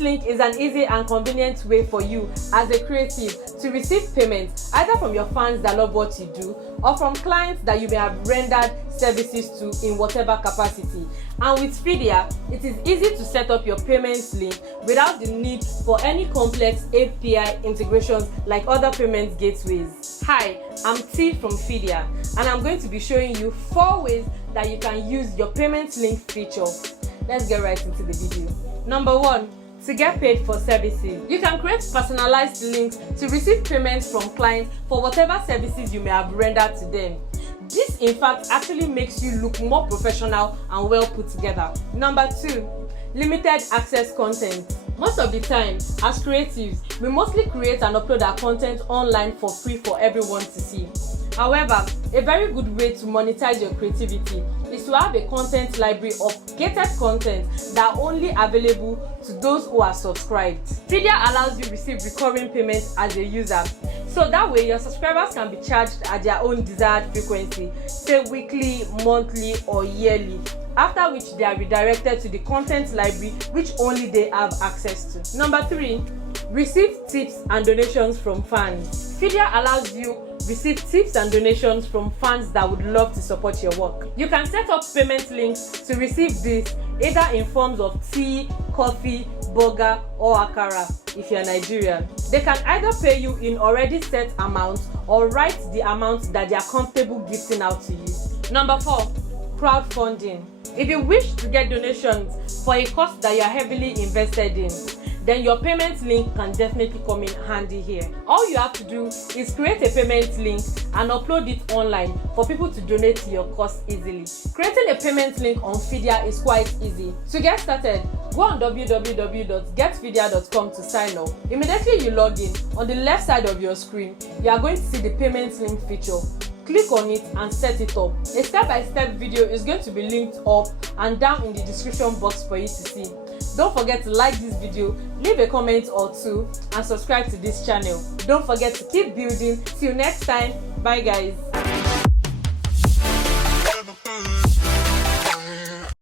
Payment link is an easy and convenient way for you as a creative to receive payments either from your fans that love what you do or from clients that you may have rendered services to in whatever capacity. And with Fidia, it is easy to set up your payment link without the need for any complex API integrations like other payment gateways. Hi, I'm T from Fidia, and I'm going to be showing you 4 ways that you can use your payment link feature. Let's get right into the video. Number 1. To get paid for services. You can create personalized links to receive payments from clients for whatever services you may have rendered to them. This in fact actually makes you look more professional and well put together. Number 2. Limited access content. Most of the time, as creatives, we mostly create and upload our content online for free for everyone to see. However, a very good way to monetize your creativity is to have a content library of gated content that are only available to those who are subscribed. Fidia allows you to receive recurring payments as a user, so that way your subscribers can be charged at their own desired frequency, say weekly, monthly, or yearly, after which they are redirected to the content library which only they have access to. Number 3. Receive tips and donations from fans. Fidia allows you receive tips and donations from fans that would love to support your work. You can set up payment links to receive this either in forms of tea, coffee, burger, or akara if you're Nigerian. They can either pay you in already set amounts or write the amount that they are comfortable gifting out to you. Number 4. Crowdfunding. If you wish to get donations for a cause that you are heavily invested in, then your payment link can definitely come in handy here. All you have to do is create a payment link and upload it online for people to donate to your cause easily. Creating a payment link on Fidia is quite easy. To get started, go on www.getfidia.com to sign up. Immediately you log in, on the left side of your screen, you are going to see the payment link feature. Click on it and set it up. A step-by-step video is going to be linked up and down in the description box for you to see. Don't forget to like this video, leave a comment or 2, and subscribe to this channel. Don't forget to keep building. Till next time, bye guys.